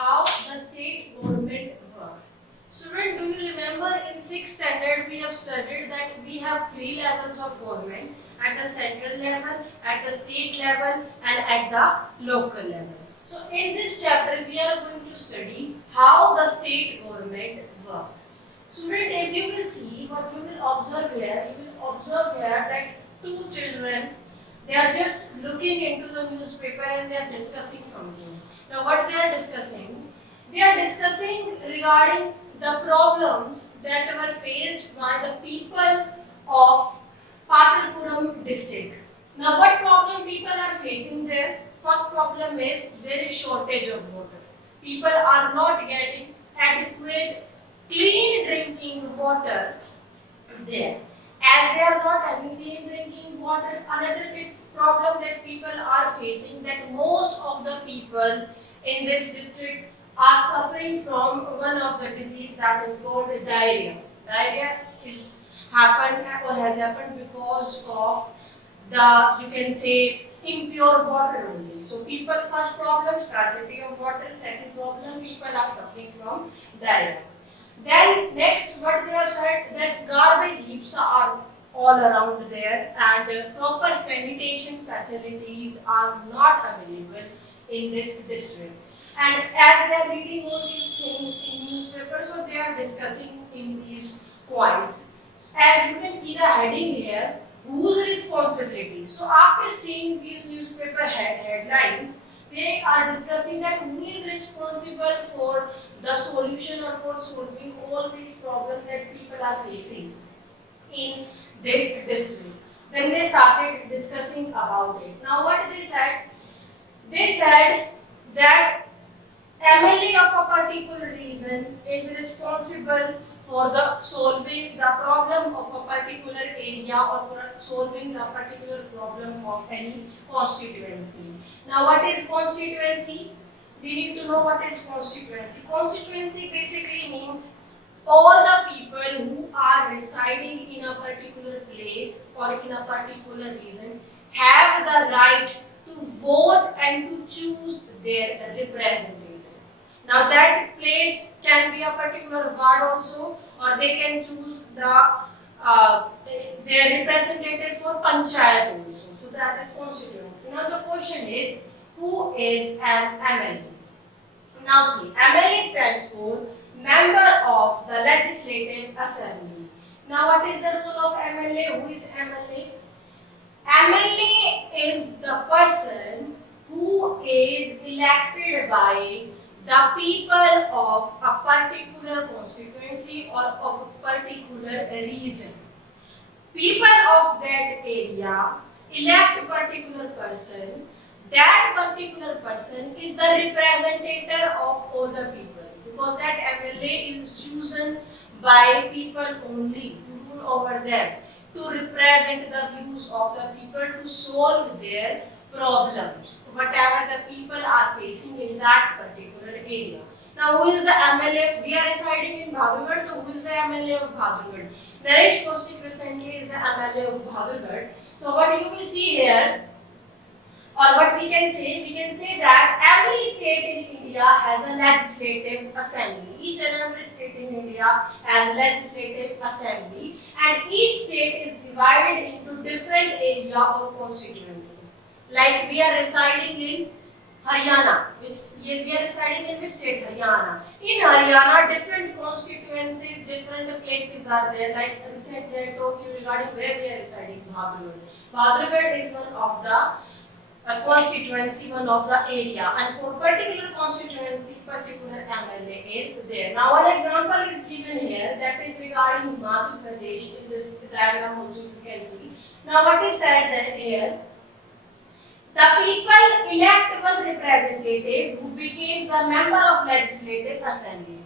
how the state government works. Student, do you remember in 6th standard we have studied that we have three levels of government: at the central level, at the state level, and at the local level. So in this chapter we are going to study how the state government works. Student, if you will see what you will observe here, you will observe here that two children, they are just looking into the newspaper and they are discussing something. Now what they are discussing? They are discussing regarding the problems that were faced by the people of Patalpuram district. Now what problem people are facing there? First problem is there is shortage of water. People are not getting adequate clean drinking water there. As they are not having clean drinking water, another big problem that people are facing, that most of the people in this district are suffering from one of the disease that is called diarrhea. Diarrhea is happened or has happened because of the, you can say, impure water only. So people, first problem, scarcity of water. Second problem, people are suffering from diarrhea. Then next, what they have said, that garbage heaps are all around there and proper sanitation facilities are not available in this district. And as they are reading all these things in newspapers, so they are discussing in these points. As you can see the heading here, whose responsibility? So after seeing these newspaper headlines, they are discussing that who is responsible for the solution or for solving all these problems that people are facing in this district. Then they started discussing about it. Now what they said? They said that MLA of a particular region is responsible for the solving the problem of a particular area or for solving the particular problem of any constituency. Now what is constituency? We need to know what is constituency. Constituency basically means all the people who are residing in a particular place or in a particular region have the right to vote and to choose their representative. Now that place can be a particular ward also, or they can choose their representative for panchayat also. So that is constituency. Now the question is, who is an MLA? Now see, MLA stands for Member of the Legislative Assembly. Now what is the role of MLA? Who is MLA? MLA is the person who is elected by the people of a particular constituency or of a particular region. People of that area elect a particular person. That particular person is the representative of all the people, because that MLA is chosen by people only to rule over them, to represent the views of the people, to solve their problems, whatever the people are facing in that particular area. Now, who is the MLA? We are residing in Bhagalgarh, so who is the MLA of Bhagalgarh? Naresh Kaushik recently is the MLA of Bhagalgarh. So, what you will see here, or what we can say that every state in India has a legislative assembly. Each and every state in India has a legislative assembly, and each state is divided into different area or constituency. Like we are residing in Haryana, we are residing in which state? Haryana. In Haryana, different constituencies, different places are there. Like recently I told you regarding where we are residing, Bhagalgarh. Bhagalgarh is one of the constituency, one of the area, and for particular constituency, particular MLA is there. Now one example is given here, that is regarding Himachal Pradesh. In this diagram also you can see. Now what is said here? The people elect one representative who becomes the member of legislative assembly.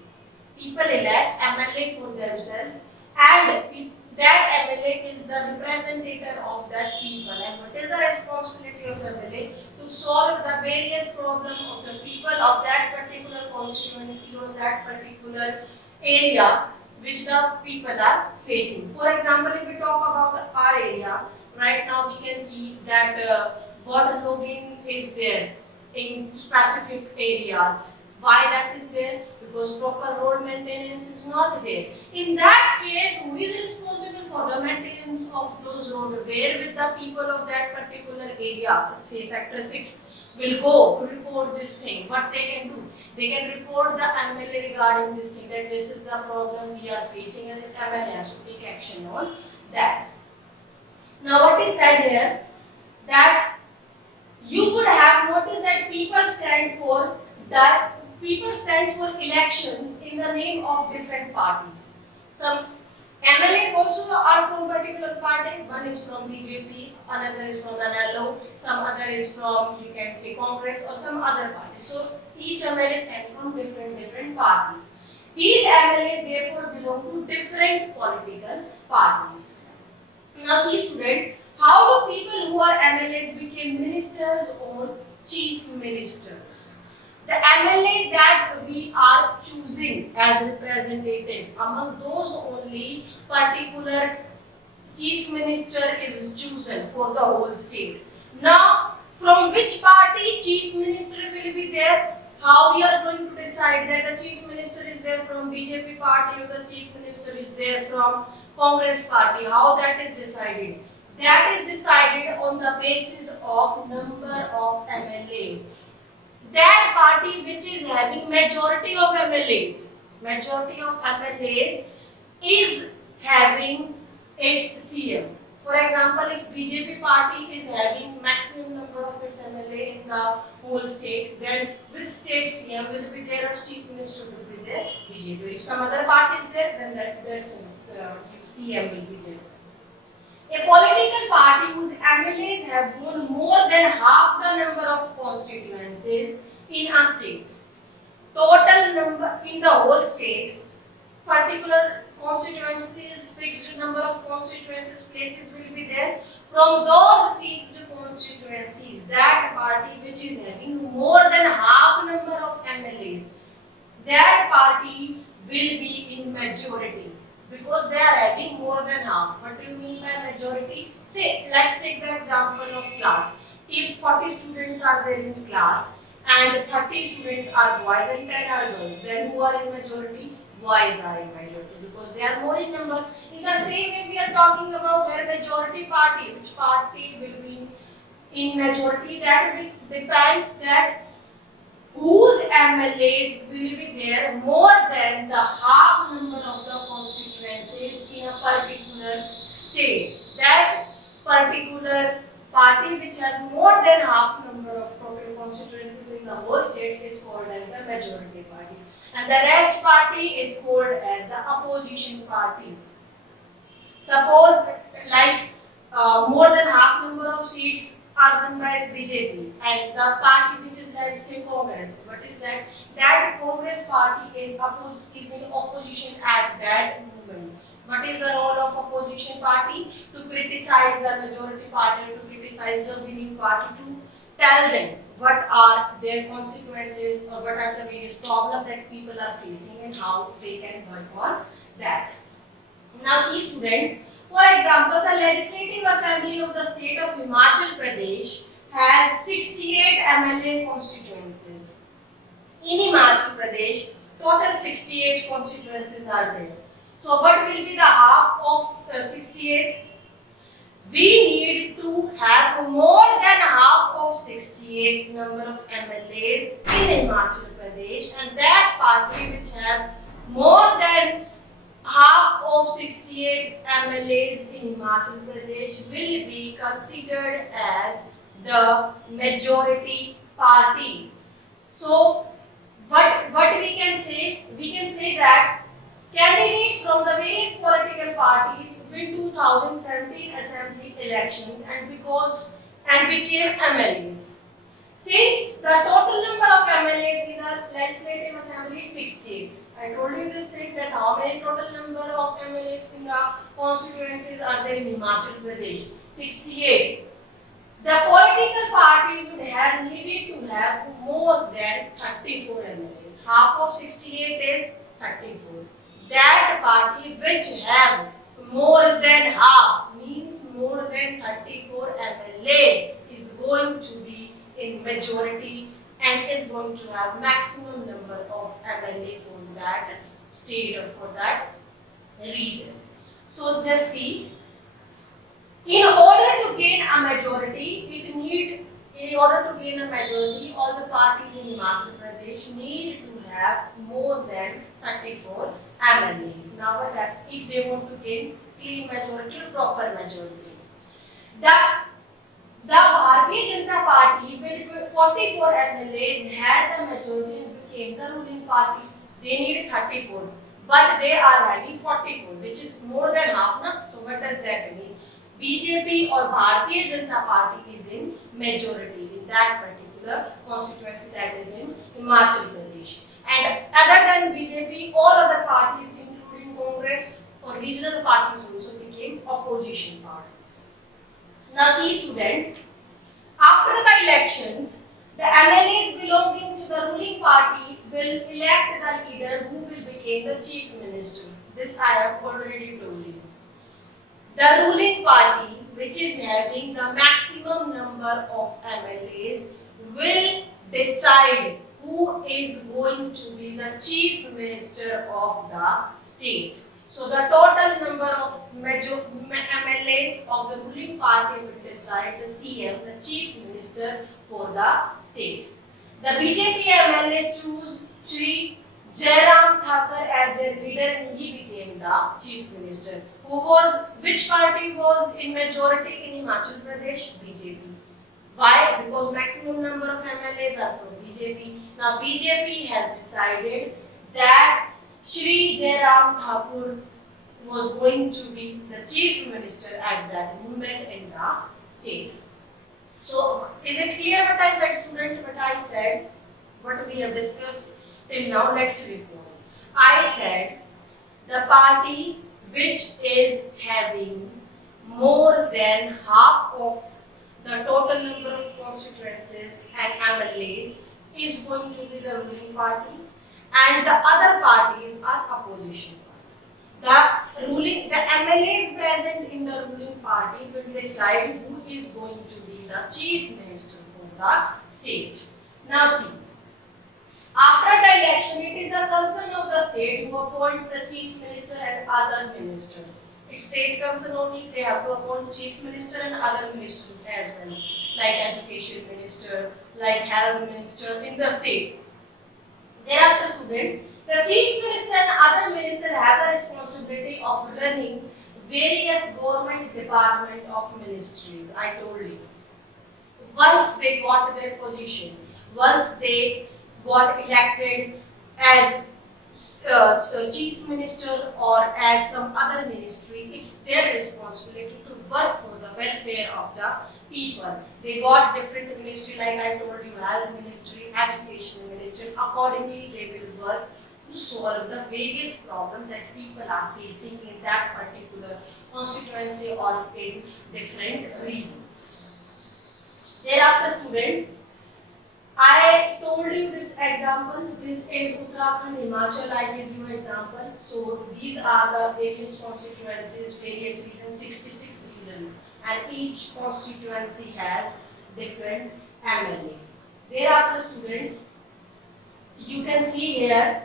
People elect MLA for themselves, and that MLA is the representative of that people. And what is the responsibility of MLA? To solve the various problems of the people of that particular constituency or that particular area which the people are facing. For example, if we talk about our area, right now we can see that waterlogging is there in specific areas. Why that is there? Because proper road maintenance is not there. In that case, who is responsible for the maintenance of those roads? Where will the people of that particular area, say sector 6, will go to report this thing? What they can do? They can report the MLA regarding this thing, that this is the problem we are facing and MLA has to take action on that. Now what is said here, that you would have noticed that people stand for elections in the name of different parties. Some MLAs also are from particular party. One is from BJP, another is from NLO, some other is from, you can say, Congress or some other party. So each MLA stands from different parties. These MLAs therefore belong to different political parties. Now see student, how do people who are MLAs become ministers or chief ministers? The MLA that we are choosing as representative, among those only particular chief minister is chosen for the whole state. Now, from which party chief minister will be there? How we are going to decide that the chief minister is there from BJP party or the chief minister is there from Congress party? How that is decided? That is decided on the basis of number of MLA. That party which is having majority of MLAs is having its CM. For example, if BJP party is having maximum number of its MLA in the whole state, then which state CM will be there or chief minister will be there? BJP. If some other party is there, then that CM will be there. A political party whose MLAs have won more than half the number of constituencies in a state. Total number in the whole state, particular constituencies, fixed number of constituencies, places will be there. From those fixed constituencies, that party which is having more than half number of MLAs, that party will be in majority. Because they are having more than half. What do you mean by majority? Say, let's take the example of class. If 40 students are there in class and 30 students are boys and 10 are girls, then who are in majority? Boys are in majority because they are more in number. In the same way, we are talking about their majority party. Which party will be in majority? That depends that whose MLAs will be there more than the half number of the constituencies in a particular state. That particular party which has more than half number of total constituencies in the whole state is called as the majority party. And the rest party is called as the opposition party. Suppose like more than half number of seats are won by BJP and the party which is led, say, Congress. What is that? That Congress party is in opposition at that moment. What is the role of opposition party? To criticize the majority party, to criticize the winning party, to tell them what are their consequences or what are the various problems that people are facing and how they can work on that. Now see students, for example, the Legislative Assembly of the state of Himachal Pradesh has 68 MLA constituencies. In Himachal Pradesh, total 68 constituencies are there. So what will be the half of 68? We need to have more than half of 68 number of MLAs in Himachal Pradesh, and that party which have more than half of 68 MLAs in Himachal Pradesh will be considered as the majority party. So what we can say? We can say that candidates from the various political parties win 2017 assembly elections and became MLAs. Since the total number of MLAs in the Legislative Assembly is 68. I told you this thing that how many total number of MLAs in the constituencies are there in Himachal Pradesh? 68. The political party would have needed to have more than 34 MLAs. Half of 68 is 34. That party which have more than half means more than 34 MLAs is going to be in majority and is going to have maximum number of MLA for that state or for that region. So just see, in order to gain a majority, in order to gain a majority, all the parties in Himachal Pradesh need to have more than 34 MLAs. Now what happens if they want to gain clean majority or proper majority? The Bharatiya Janata Party with 44 MLAs had the majority and became the ruling party. They need 34, but they are having 44, which is more than half. Na? So what does that mean? BJP or Bharatiya Janata Party is in majority in that particular constituency, that is in Himachal Pradesh. And other than BJP, all other parties including Congress or regional parties also became opposition parties. Now see students, after the elections, the MLAs belonging to the ruling party will elect the leader who will become the chief minister. This I have already told you. The ruling party, which is having the maximum number of MLAs, will decide who is going to be the chief minister of the state. So the total number of MLAs of the ruling party will decide the CM, the chief minister for the state. The BJP MLA choose Shri Jairam Thakur as their leader and he became the chief minister. Which party was in majority in Himachal Pradesh? BJP. Why? Because maximum number of MLAs are from BJP. Now BJP has decided that Shri Jairam Thakur was going to be the chief minister at that moment in the state. So, is it clear what I said, student? What I said, what we have discussed till now? Let's recall. I said the party which is having more than half of the total number of constituencies and MLAs is going to be the ruling party, and the other parties are opposition party. The MLAs present in the ruling party will decide who is going to be the chief minister for the state. Now see, after the election, it is the concern of the state who appoints the chief minister and other ministers. It's state concern only, they have to appoint chief minister and other ministers as well, like education minister, like health minister in the state. Thereafter, student, the chief minister and other ministers have the responsibility of running various government department of ministries. I told you. Once they got their position, once they got elected as chief minister or as some other ministry, it's their responsibility to work for the welfare of the people. They got different ministry, like I told you, health ministry, education ministry. Accordingly, they will work to solve the various problems that people are facing in that particular constituency or in different regions. Thereafter, students, I told you this example. This is Uttarakhand, Himachal. I give you an example. So these are the various constituencies, various regions, 66 regions, and each constituency has different MLA. Thereafter, students, you can see here.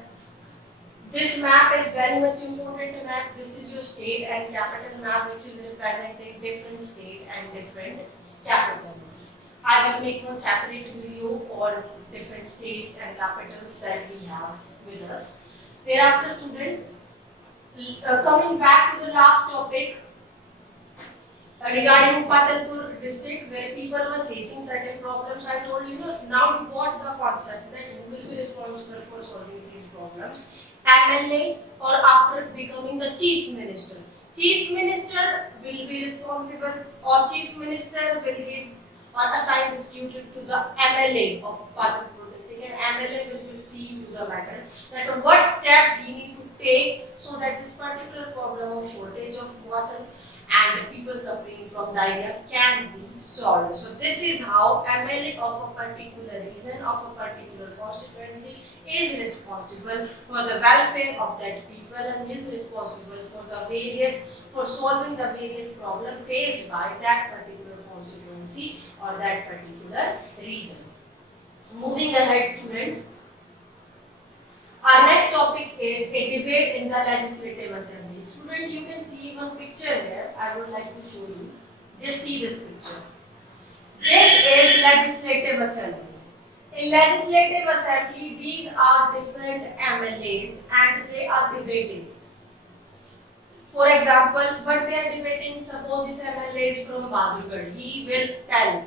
This map is very much important map. This is your state and capital map, which is representing different state and different capitals. I will make one separate video on different states and capitals that we have with us. Thereafter, students, coming back to the last topic regarding Patalpur district, where people were facing certain problems, I told you, now you got the concept that you will be responsible for solving these problems. MLA, or after becoming the chief minister. Chief minister will be responsible, or chief minister will give or assign this duty to the MLA of Patalpur district, and MLA will just see to the matter that what step we need to take so that this particular problem of shortage of water and people suffering from diarrhea can be solved. So this is how MLA of a particular region, of a particular constituency is responsible for the welfare of that people and is responsible for solving the various problems faced by that particular constituency or that particular region. Moving ahead, student. Our next topic is a debate in the Legislative Assembly. Student, you can see one picture here. I would like to show you. Just see this picture. This is Legislative Assembly. In Legislative Assembly, these are different MLAs and they are debating. For example, what they are debating, suppose this MLA is from Badurgarh. He will tell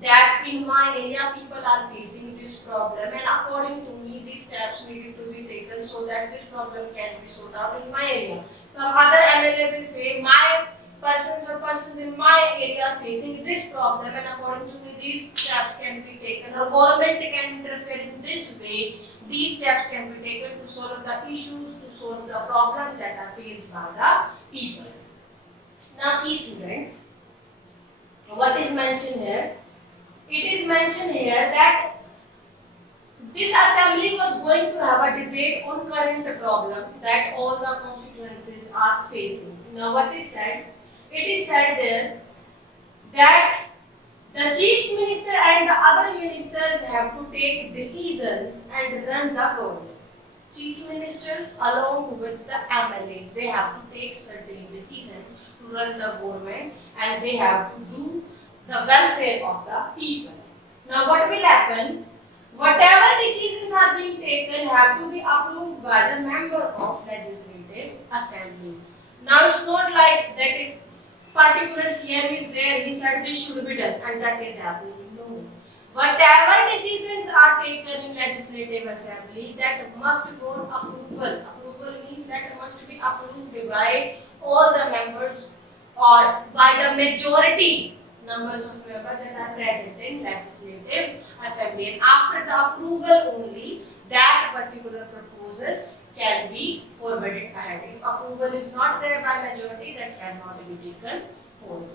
that in my area people are facing this problem and according to me these steps needed to be taken so that this problem can be sorted out in my area. Some other MLA will say my persons in my area are facing this problem and according to me these steps can be taken or government can interfere in this way. These steps can be taken to solve the issues, to solve the problems that are faced by the people. Now see students, what is mentioned here? It is mentioned here that this assembly was going to have a debate on current problem that all the constituencies are facing. Now what is said? It is said there that the chief minister and the other ministers have to take decisions and run the government. Chief ministers along with the MLAs, they have to take certain decisions to run the government and they have to do the welfare of the people. Now what will happen? Whatever decisions are being taken have to be approved by the member of Legislative Assembly. Now it's not like that if particular CM is there, he said this should be done and that is happening. No. Whatever decisions are taken in Legislative Assembly, that must go on approval. Approval means that must be approved by all the members or by the majority numbers of members that are present in Legislative Assembly. And after the approval only, that particular proposal can be forwarded ahead. If approval is not there by majority, that cannot be taken forward.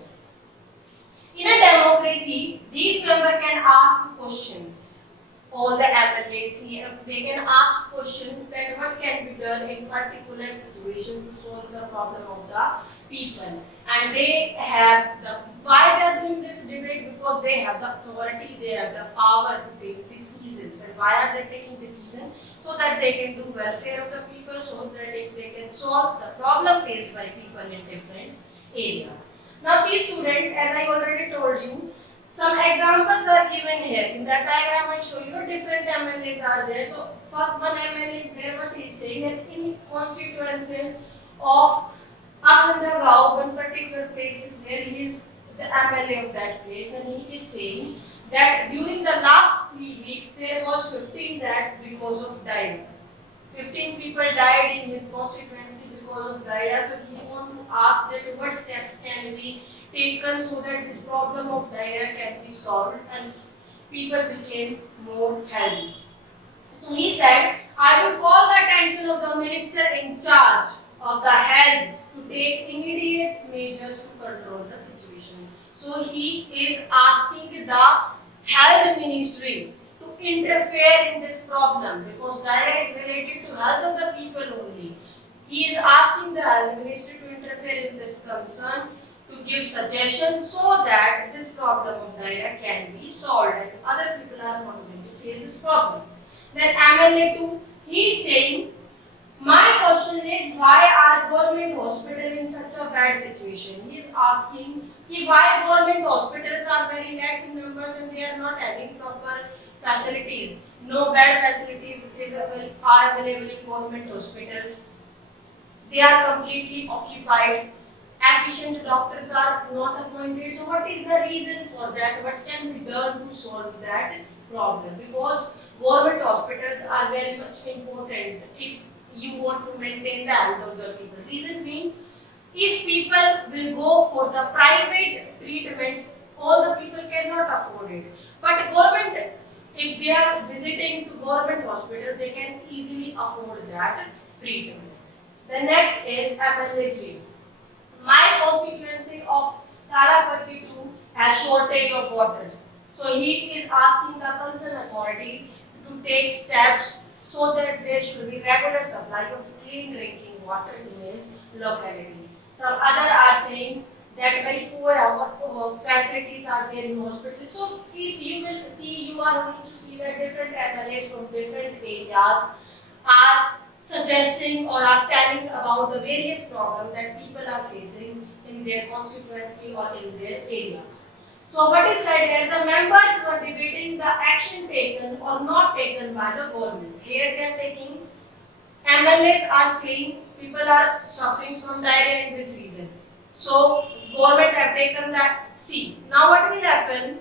In a democracy, these members can ask questions. All the MLAs, they can ask questions that what can be done in particular situation to solve the problem of the people. And they have the, why they are doing this debate? Because they have the authority, they have the power to take decisions. And why are they taking decisions? So that they can do welfare of the people, so that they can solve the problem faced by people in different areas. Now see students, as I already told you, some examples are given here. In that diagram I show you different MLAs are there. So first one MLA is there, what he is saying that in constituencies of Akhandagao, one particular place is there, he is the MLA of that place and he is saying that during the last 3 weeks there was 15 deaths because of diarrhea. 15 people died in his constituency because of diarrhea. So he wants to ask that what steps can be taken so that this problem of diarrhea can be solved and people became more healthy. So he said, I will call the attention of the minister in charge of the health to take immediate measures to control the situation. So he is asking the health ministry to interfere in this problem because diarrhea is related to health of the people only. He is asking the health ministry to interfere in this concern, to give suggestions so that this problem of diarrhea can be solved and other people are not going to face this problem. Then MLA 2, he is saying, my question is why are government hospitals in such a bad situation? He is asking why government hospitals are very less in numbers and they are not having proper facilities. No bed facilities are available in government hospitals. They are completely occupied. Efficient doctors are not appointed. So what is the reason for that? What can be done to solve that problem? Because government hospitals are very much important if you want to maintain the health of the people. Reason being, if people will go for the private treatment, all the people cannot afford it. But government, if they are visiting to government hospital, they can easily afford that treatment. The next is MLA 3. My constituency of Talapatti 2 has shortage of water. So he is asking the concerned authority to take steps so that there should be regular supply of clean drinking water in his locality. Some other are saying that very poor facilities are there in hospitals. So if you will see, you are going to see that different MLAs from different areas are suggesting or are telling about the various problems that people are facing in their constituency or in their area. So what is said here, the members were debating the action taken or not taken by the government. Here they are taking, MLAs are saying people are suffering from diarrhea in this region. So government have taken that. See, now what will happen?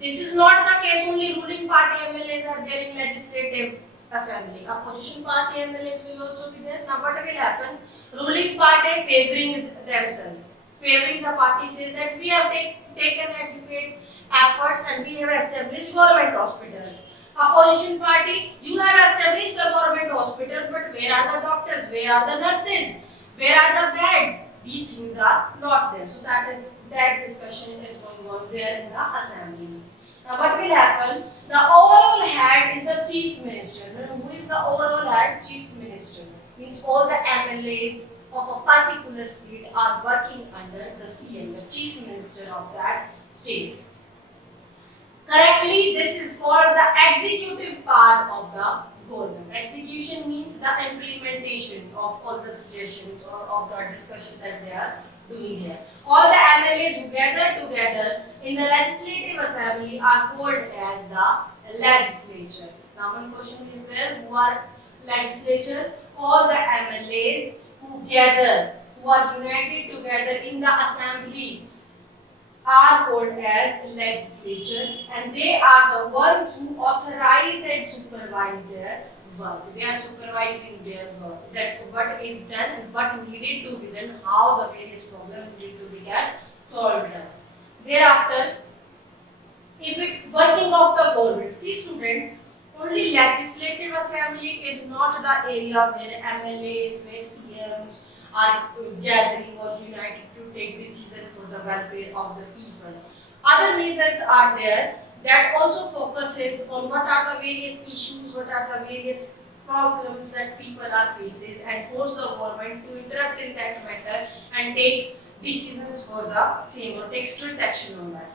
This is not the case, only ruling party MLAs are there in legislative assembly. Opposition party MLAs will also be there. Now what will happen? Ruling party favoring themselves. Favoring the party says that we have taken adequate efforts and we have established government hospitals. Opposition party, you have established the government hospitals, but where are the doctors? Where are the nurses? Where are the beds? These things are not there. So that discussion is going on there in the assembly. Now what will happen? The overall head is the chief minister. Now, who is the overall head? Chief minister. Means all the MLAs of a particular state are working under the CM, the chief minister of that state. Correctly, this is called the executive part of the government. Execution means the implementation of all the suggestions or of the discussion that they are doing here. All the MLAs who gather together in the legislative assembly are called as the legislature. Now one question is there, who are legislature? All the MLAs who gather, who are united together in the assembly are called as legislature, and they are the ones who authorize and supervise their work. They are supervising their work, that what is done and what needed to be done, how the various problems need to be solved. Thereafter, if it working of the government, see student, only legislative assembly is not the area where MLAs, where CMs are gathering or united to take decisions for the welfare of the people. Other measures are there that also focuses on what are the various issues, what are the various problems that people are faces, and force the government to interrupt in that matter and take decisions for the same or take strict action on that.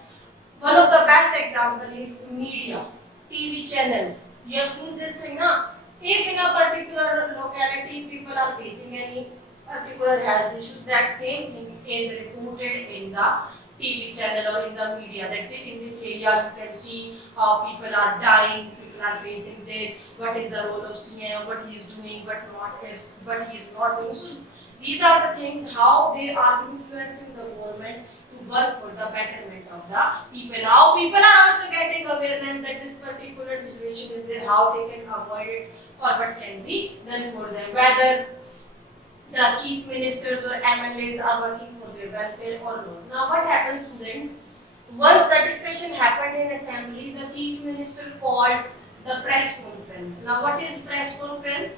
One of the best example is media, TV channels. You have seen this thing, na? If in a particular locality people are facing any particular health issues, that same thing is reported in the TV channel or in the media, that in this area you can see how people are dying, people are facing this, what is the role of CM, what he is doing, what he is not doing. So these are the things how they are influencing the government to work for the betterment of the people. How people are also getting awareness that this particular situation is there, how they can avoid it or what can be done for them. Whether the chief ministers or MLAs are working for their welfare or not. Now what happens, students? Once the discussion happened in assembly, the chief minister called the press conference. Now what is press conference?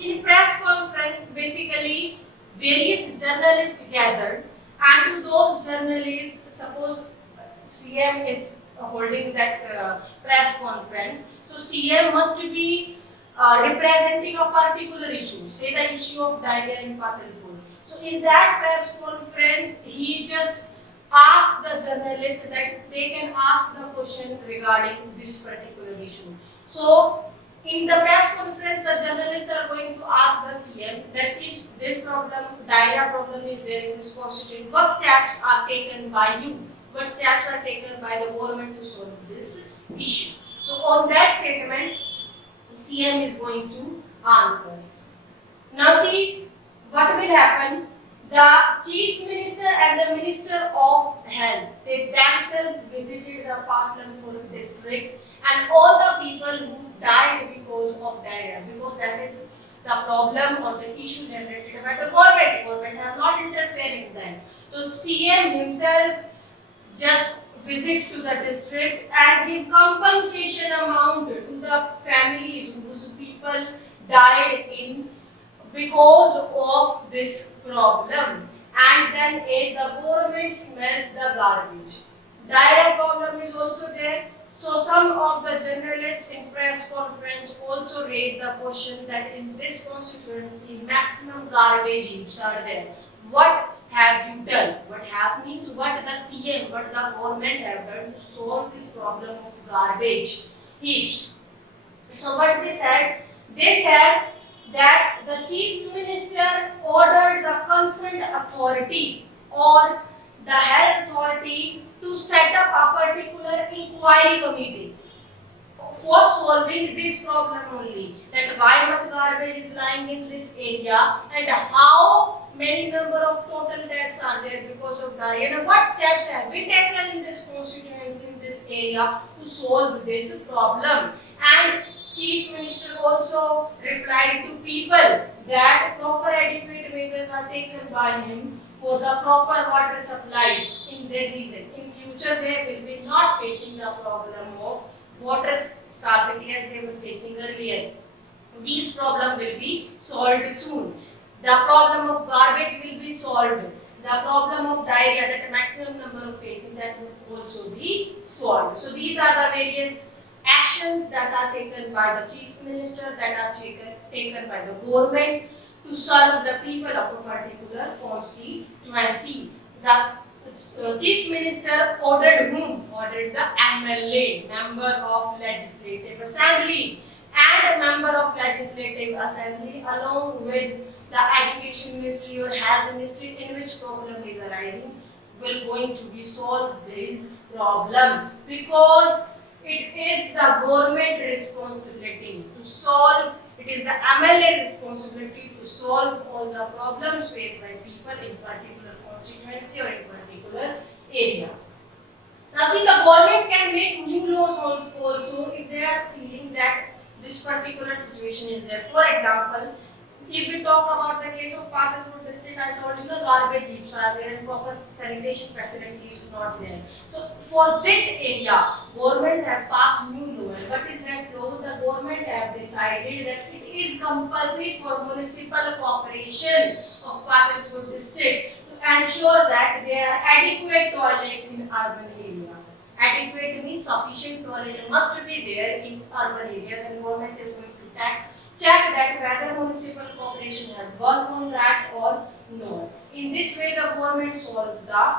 In press conference, basically various journalists gathered, and to those journalists, suppose CM is holding that press conference, so CM must be representing a particular issue, say the issue of diarrhea in Patalpur. So in that press conference, he just asked the journalist that they can ask the question regarding this particular issue. So in the press conference, the journalists are going to ask the CM that is this problem, diarrhea problem is there in this constituency. What steps are taken by you? What steps are taken by the government to solve this issue? So on that statement, CM is going to answer. Now see what will happen. The chief minister and the minister of health, they themselves visited the Patlanpur district, and all the people who died because of diarrhea, because that is the problem or the issue generated by the government. Government have not interfered in that. So CM himself just visit to the district and give compensation amount to the families whose people died in because of this problem. And then as the government smells the garbage, diarrhea problem is also there. So some of the journalists in press conference also raised the question that in this constituency maximum garbage heaps are there. What have you done? What have means what the CM, what the government have done to solve this problem of garbage heaps. So what they said? They said that the chief minister ordered the concerned authority or the health authority to set up a particular inquiry committee for solving this problem only, that why much garbage is lying in this area and how many number of total deaths are there because of diarrhea and what steps have been taken in this constituency in this area to solve this problem. And chief minister also replied to people that proper adequate measures are taken by him for the proper water supply in their region. In future they will be not facing the problem of water scarcity as they were facing earlier. These problems will be solved soon. The problem of garbage will be solved. The problem of diarrhea, that the maximum number of facing, that will also be solved. So these are the various actions that are taken by the chief minister, that are taken by the government to serve the people of a particular constituency. The chief minister ordered whom? Ordered the MLA, member of legislative assembly, and a member of legislative assembly along with the education ministry or health ministry in which problem is arising will going to be solved this problem, because it is the government responsibility to solve, it is the MLA responsibility to solve all the problems faced by people in particular constituency or in particular area. Now see, the government can make new laws also if they are feeling that this particular situation is there. For example, if we talk about the case of Patalpur district, I told you the garbage heaps are there and proper sanitation facilities not there. So for this area, government have passed new law. What is that law? The government have decided that it is compulsory for municipal corporation of Patalpur district to ensure that there are adequate toilets in urban areas. Adequate means sufficient toilet must be there in urban areas, and government is going to check that whether municipal corporation have worked on that or no. In this way, the government solves the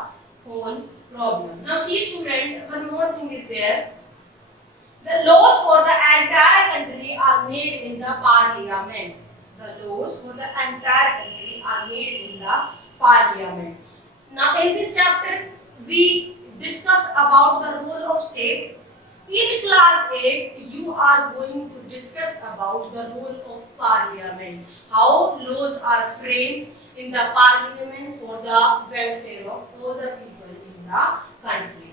whole problem. Now, see, student, one more thing is there. The laws for the entire country are made in the parliament. The laws for the entire country are made in the parliament. Now, in this chapter, we discuss about the role of state. In class 8, you are going to discuss about the role of parliament, how laws are framed in the parliament for the welfare of all the people in the country.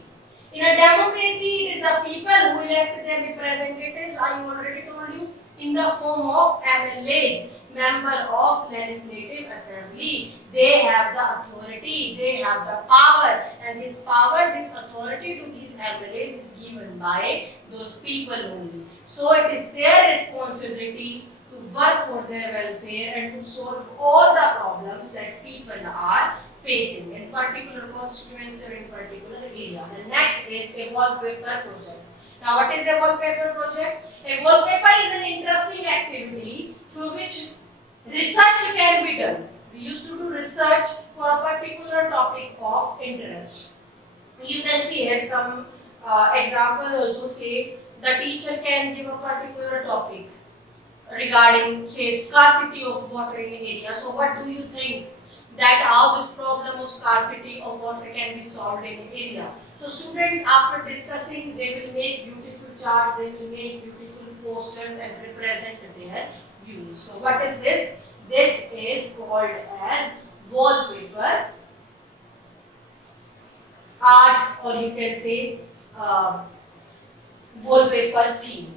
In a democracy, it is the people who elect their representatives, I already told you, in the form of MLAs, member of legislative assembly. They have the authority, they have the power, and this power, this authority to these MLAs is given by those people only. So it is their responsibility to work for their welfare and to solve all the problems that people are facing in particular constituency or in particular area. The next is a wallpaper project. Now what is a wallpaper project? A wallpaper is an interesting activity through which research can be done. We used to do research for a particular topic of interest. You can see here some example also say the teacher can give a particular topic regarding say scarcity of water in an area. So what do you think that how this problem of scarcity of water can be solved in an area? So students, after discussing, they will make beautiful charts, they will make beautiful posters and represent their views. So what is this? This is called as wallpaper art, or you can say wallpaper team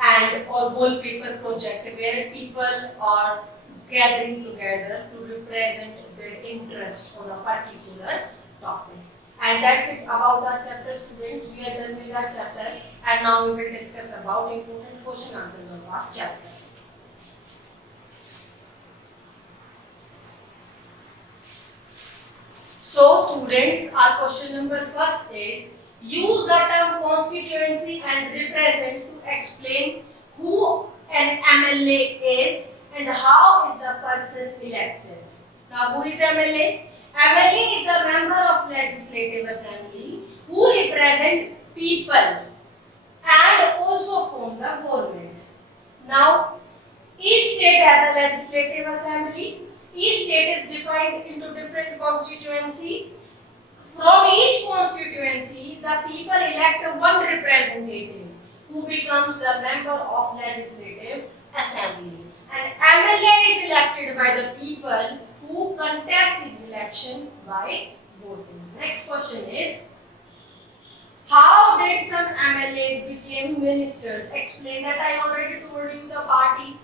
and or wallpaper project, where people are gathering together to represent their interest on a particular topic. And that's it about our chapter, students. We are done with our chapter, and now we will discuss about important question answers of our chapter. So students, our question number first is, use the term constituency and represent to explain who an MLA is and how is the person elected. Now who is MLA? MLA is the member of Legislative Assembly who represent people and also form the government. Now, each state has a legislative assembly. Each state is divided into different constituency. From each constituency, the people elect one representative who becomes the member of legislative assembly. And MLA is elected by the people who contest the election by voting. Next question is, how did some MLAs become ministers? Explain that. I already told you the party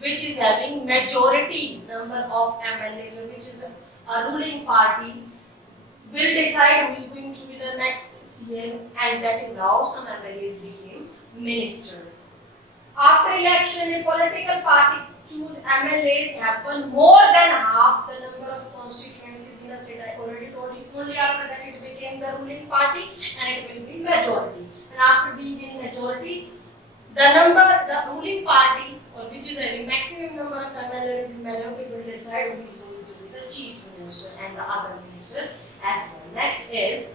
which is having majority number of MLAs, or which is a ruling party, will decide who is going to be the next CM, and that is how some MLAs became ministers. After election, a political party choose MLAs happen more than half the number of constituencies in a state. I already told you. Only after that it became the ruling party and it will be majority. And after being in majority, the ruling party, or which is having maximum number of MLAs in majority, will decide who is going to be the chief minister and the other minister as well. Next is,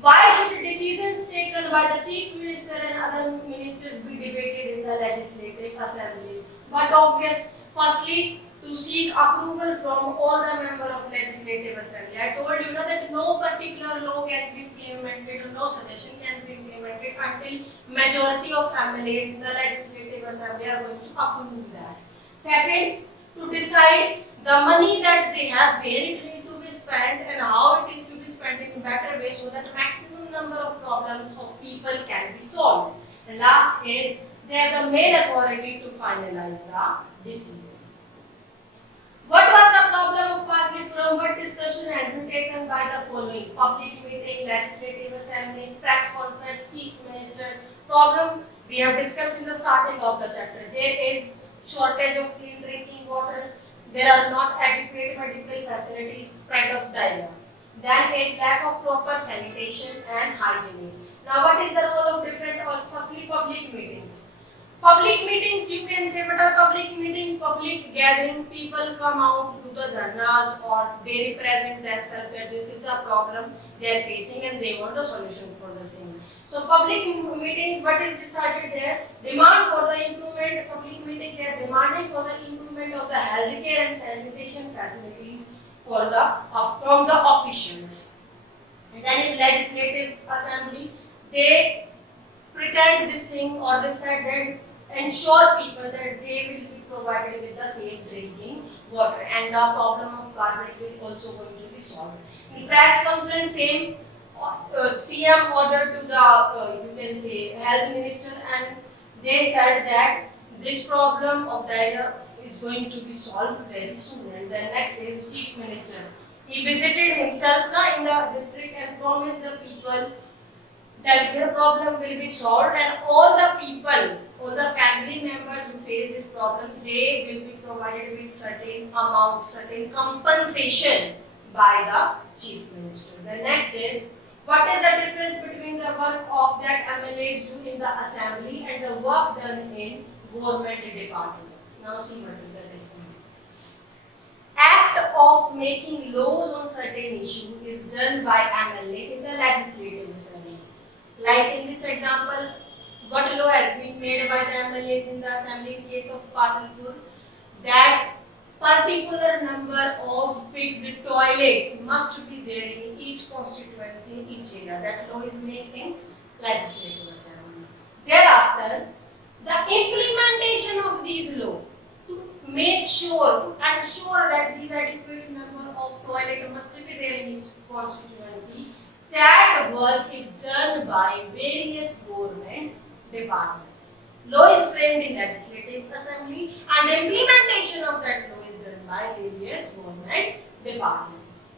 why should decisions taken by the chief minister and other ministers be debated in the legislative assembly? But obvious, firstly, to seek approval from all the members of legislative assembly. I told you that no particular law can be implemented or no suggestion can be implemented until majority of MLAs in the legislative assembly are going to approve that. Second, to decide the money that they have, where it needs to be spent and how it is to be spent in a better way so that maximum number of problems of people can be solved. And last is, they have the main authority to finalize the decision. What was the problem of Patlipuram? What discussion has been taken by the following? Public meeting, legislative assembly, press conference, chief minister. Problem we have discussed in the starting of the chapter. There is shortage of clean drinking water. There are not adequate medical facilities, spread of diarrhea. Then is lack of proper sanitation and hygiene. Now what is the role of different, firstly public meetings. Public meetings, you can say, what are public meetings? Public gathering, people come out to the dharnas or they represent themselves that this is the problem they are facing and they want the solution for the same. So public meeting, what is decided there? Demand for the improvement, public meeting, they are demanding for the improvement of the healthcare and sanitation facilities for from the officials. And then is legislative assembly, they pretend this thing or they said that ensure people that they will be provided with the safe drinking water and the problem of garbage will also going to be solved. In press conference, same CM ordered to the you can say health minister, and they said that this problem of diarrhea is going to be solved very soon. And the next is chief minister. He visited himself in the district and promised the people that their problem will be solved and all the people, all the family members who face this problem, they will be provided with certain amount, certain compensation by the chief minister. The next is, what is the difference between the work of that MLAs do in the assembly and the work done in government departments? Now see what is the difference. Act of making laws on certain issue is done by MLA in the legislative assembly. Like in this example, what law has been made by the MLAs in the assembly in case of Patlipuram? That particular number of fixed toilets must be there in each constituency, in each area. That law is made in legislative assembly. Thereafter, the implementation of these laws to make sure, to ensure that these adequate number of toilets must be there in each constituency, that work is done by various government departments. Law is framed in legislative assembly and implementation of that law is done by various government departments.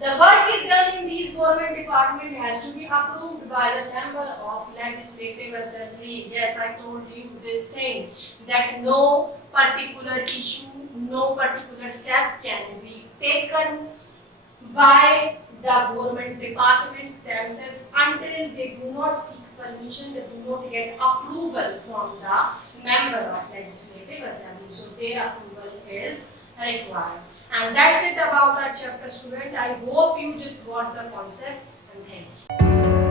The work is done in these government departments has to be approved by the member of legislative assembly. Yes, I told you this thing that no particular issue, no particular step can be taken by the government departments themselves until they do not seek permission, they do not get approval from the member of legislative assembly. So their approval is required. And that's it about our chapter, student. I hope you just got the concept, and thank you.